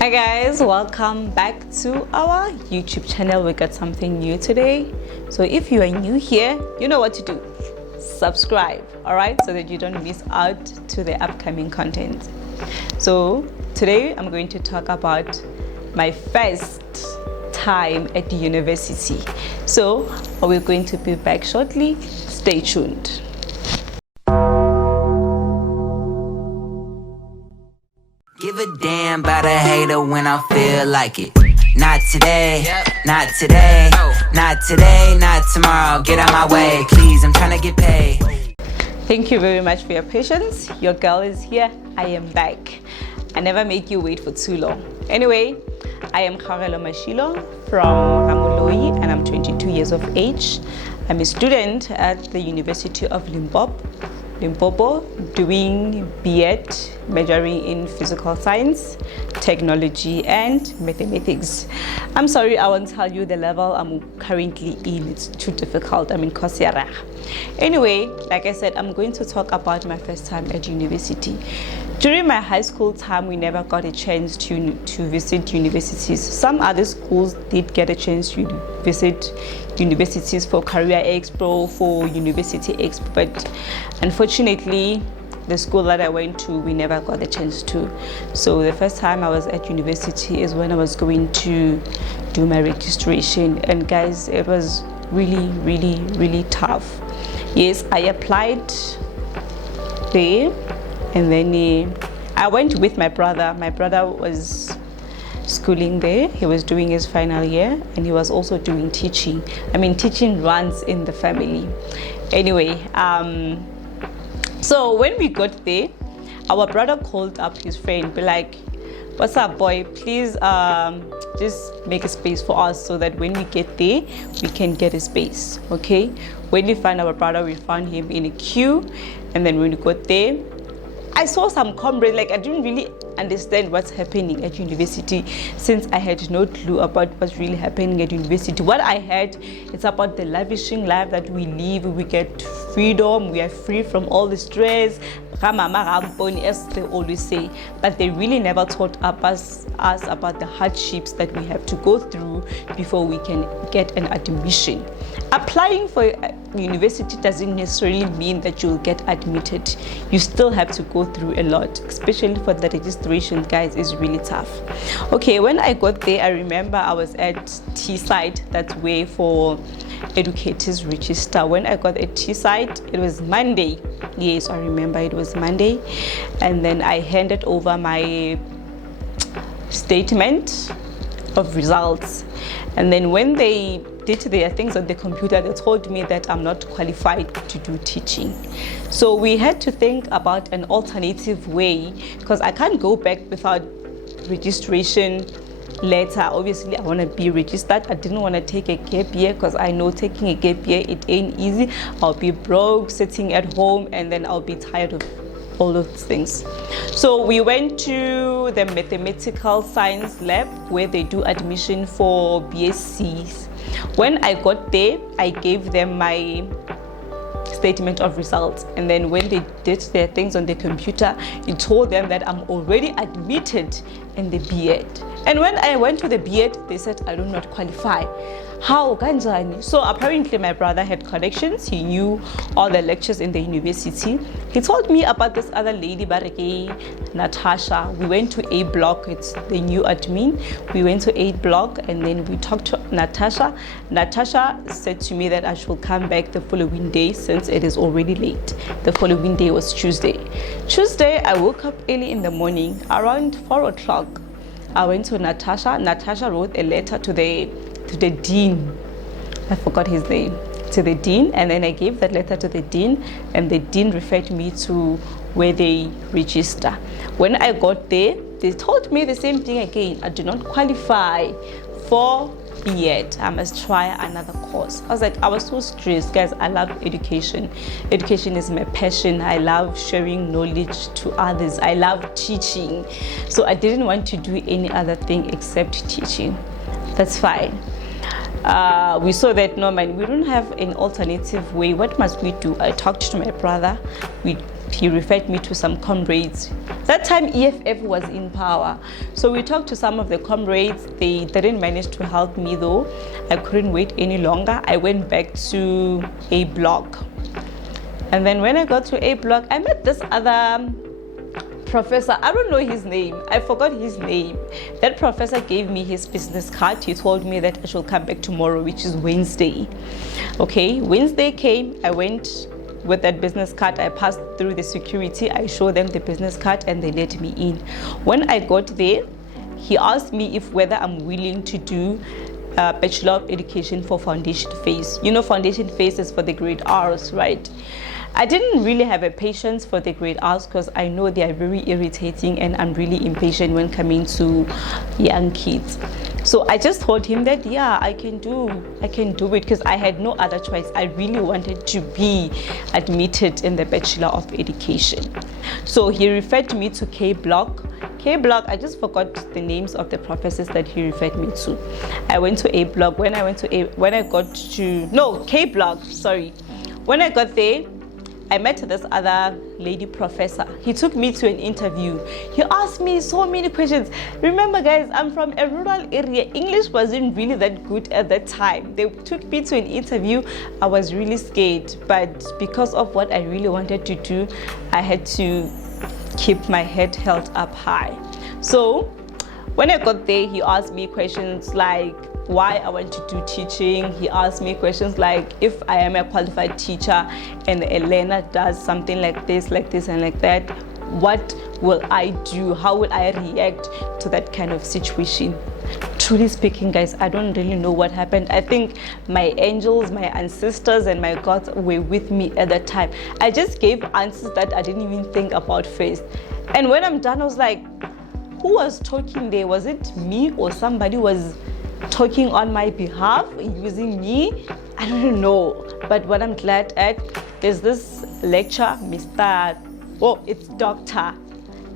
Hi guys, welcome back to our YouTube channel. We got something new today. So if you are new here, you know what to do. Subscribe, all right, so that you don't miss out to the upcoming content. So today I'm going to talk about my first time at the university. So we're going to be back shortly. Stay tuned. Give a damn about a hater when I feel like it. Not today, not today, not today, not tomorrow. Get out my way, please, I'm trying to get paid. Thank you very much for your patience. Your girl is here. I am back. I never make you wait for too long. Anyway, I am Kharelo Mashilo from Ramoloi and I'm 22 years of age. I'm a student at the University of Limpopo, doing B.Ed, majoring in physical science, technology, and mathematics. I'm sorry, I won't tell you the level I'm currently in. It's too difficult. I'm in Kosiara. Anyway, like I said, I'm going to talk about my first time at university. During my high school time, we never got a chance to visit universities. Some other schools did get a chance to visit universities for Career Expo, for University Expo, but unfortunately, the school that I went to, we never got the chance to. So the first time I was at university is when I was going to do my registration. And guys, it was really tough. Yes, I applied there. And then I went with my brother. My brother was schooling there. He was doing his final year and he was also doing teaching. I mean, teaching runs in the family. Anyway, so when we got there, our brother called up his friend, be like, "What's up, boy? Please just make a space for us so that when we get there, we can get a space, okay?" When we found our brother, we found him in a queue. And then when we got there, I saw some comrades, like I didn't really understand what's happening at university since I had no clue about what's really happening at university. What I heard, it's about the lavishing life that we live. We get freedom, we are free from all the stress, as they always say, but they really never taught us about the hardships that we have to go through before we can get an admission. Applying for university doesn't necessarily mean that you'll get admitted. You still have to go through a lot, especially for the registration, guys, is really tough. Okay, when I got there, I remember I was at T-side, that's way for educators register. When I got at T-side, it was Monday. Yes, I remember it was Monday. And then I handed over my statement of results. And then when they did their things on the computer, they told me that I'm not qualified to do teaching. So we had to think about an alternative way because I can't go back without registration letter. Obviously, I want to be registered. I didn't want to take a gap year because I know taking a gap year, it ain't easy. I'll be broke, sitting at home, and then I'll be tired of all of these things. So we went to the mathematical science lab where they do admission for BScs. When I got there, I gave them my statement of results, and then when they did their things on the computer, it told them that I'm already admitted in the B.Ed. And when I went to the B.Ed, they said I do not qualify. How kanjani? So apparently my brother had connections. He knew all the lectures in the university. He told me about this other lady, Bareke, Natasha. We went to A block. It's the new admin. We went to A block and then we talked to Natasha. Natasha said to me that I should come back the following day since it is already late. The following day was Tuesday. Tuesday, I woke up early in the morning around 4 o'clock. I went to Natasha. Natasha wrote a letter to the dean. I forgot his name. To the dean, and then I gave that letter to the dean, and the dean referred me to where they register. When I got there, they told me the same thing again. I do not qualify for B.Ed. I must try another course. I was so stressed, guys. I love education. Education is my passion. I love sharing knowledge to others. I love teaching. So I didn't want to do any other thing except teaching. That's fine. We saw that no, man, we don't have an alternative way. What must we do? I talked to my brother. We he referred me to some comrades. That time EFF was in power, so we talked to some of the comrades. They didn't manage to help me though. I couldn't wait any longer. I went back to A block, and then when I got to A block, I met this other professor. I don't know his name, I forgot his name. That professor gave me his business card. He told me that I should come back tomorrow, which is Wednesday. Okay, Wednesday came, I went with that business card. I passed through the security, I showed them the business card, and they let me in. When I got there, he asked me if whether I'm willing to do Bachelor of Education for foundation phase. You know, foundation phase is for the grade R's, right? I didn't really have a patience for the grade R's because I know they are very irritating, and I'm really impatient when coming to young kids. So I just told him that, yeah, I can do it, because I had no other choice. I really wanted to be admitted in the Bachelor of Education. So he referred me to K block. K block, I just forgot the names of the professors that he referred me to. I went to A block. When I got to K block, sorry. When I got there, I met this other lady professor. He took me to an interview. He asked me so many questions. Remember, guys, I'm from a rural area. English wasn't really that good at that time. They took me to an interview. I was really scared, but because of what I really wanted to do, I had to keep my head held up high. So when I got there, he asked me questions like why I want to do teaching. He asked me questions like, if I am a qualified teacher and a learner does something like this and like that, what will I do? How will I react to that kind of situation? Truly speaking, guys, I don't really know what happened. I think my angels, my ancestors, and my gods were with me at that time. I just gave answers that I didn't even think about first. And when I'm done, I was like, who was talking there? Was it me, or somebody was talking on my behalf, using me? I don't know. But what I'm glad at, there's this lecturer, it's Dr.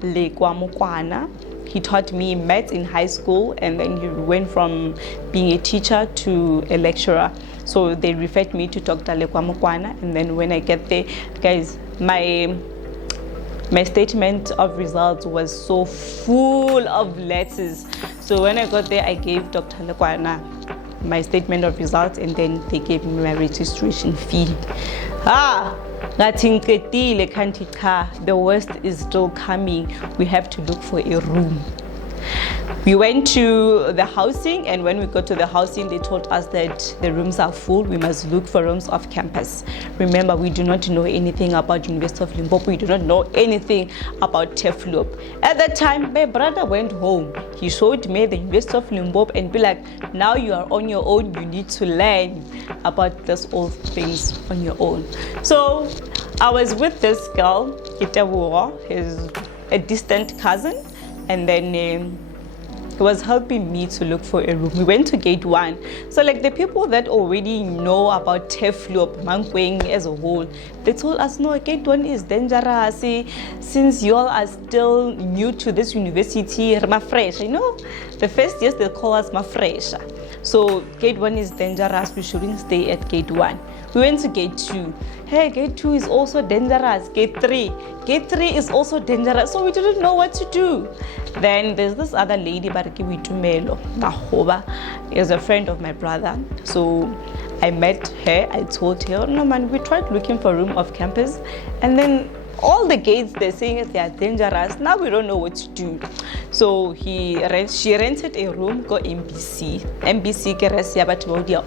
Lekwamukwana. He taught me maths in high school, and then he went from being a teacher to a lecturer. So they referred me to Dr. Lekwamukwana, and then when I get there, guys, my statement of results was so full of letters. So when I got there, I gave Dr. Lekwana my statement of results, and then they gave me my registration fee. The worst is still coming. We have to look for a room. We went to the housing, and when we got to the housing, they told us that the rooms are full. We must look for rooms off campus. Remember, we do not know anything about University of Limpopo. We do not know anything about TEFLOP. At that time, my brother went home. He showed me the University of Limpopo and be like, now you are on your own. You need to learn about these old things on your own. So I was with this girl, Itawura, his a distant cousin, and then he was helping me to look for a room. We went to gate 1. So like the people that already know about TEFLOP, Mankweng as a whole, they told us, no, gate 1 is dangerous. Since you all are still new to this university, mafresh, you know, the first years they call us mafresh. So gate 1 is dangerous. We shouldn't stay at gate 1. We went to gate 2. Hey, gate 2 is also dangerous. Gate 3 is also dangerous. So we didn't know what to do. Then there's this other lady, Barikiwi Tumelo, Mahoba, is a friend of my brother. So I met her. I told her, no man, we tried looking for a room off campus, and then all the gates they're saying they are dangerous. Now we don't know what to do. So she rented a room, go MBC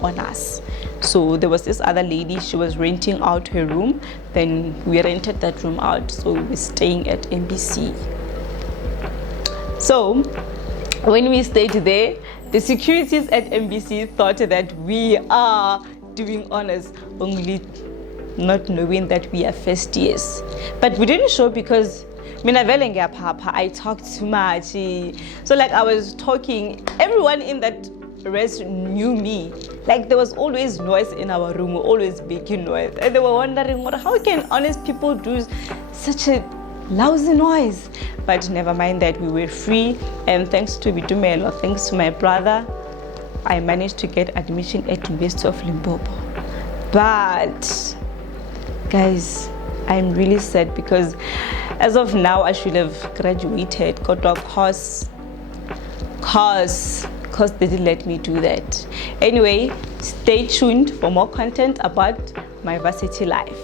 on us. So there was this other lady, she was renting out her room. Then we rented that room out. So we were staying at MBC. So when we stayed there, the securities at MBC thought that we are doing honors, only not knowing that we are first years. But we didn't show because I talked too much. So like I was talking, everyone in that rest knew me. Like there was always noise in our room, always making noise. And they were wondering, how can honest people do such a lousy noise? But never mind that, we were free. And thanks to Bitumelo, thanks to my brother, I managed to get admission at University of Limpopo. But guys, I'm really sad because as of now I should have graduated, kodwa course they didn't let me do that. Anyway, stay tuned for more content about my varsity life.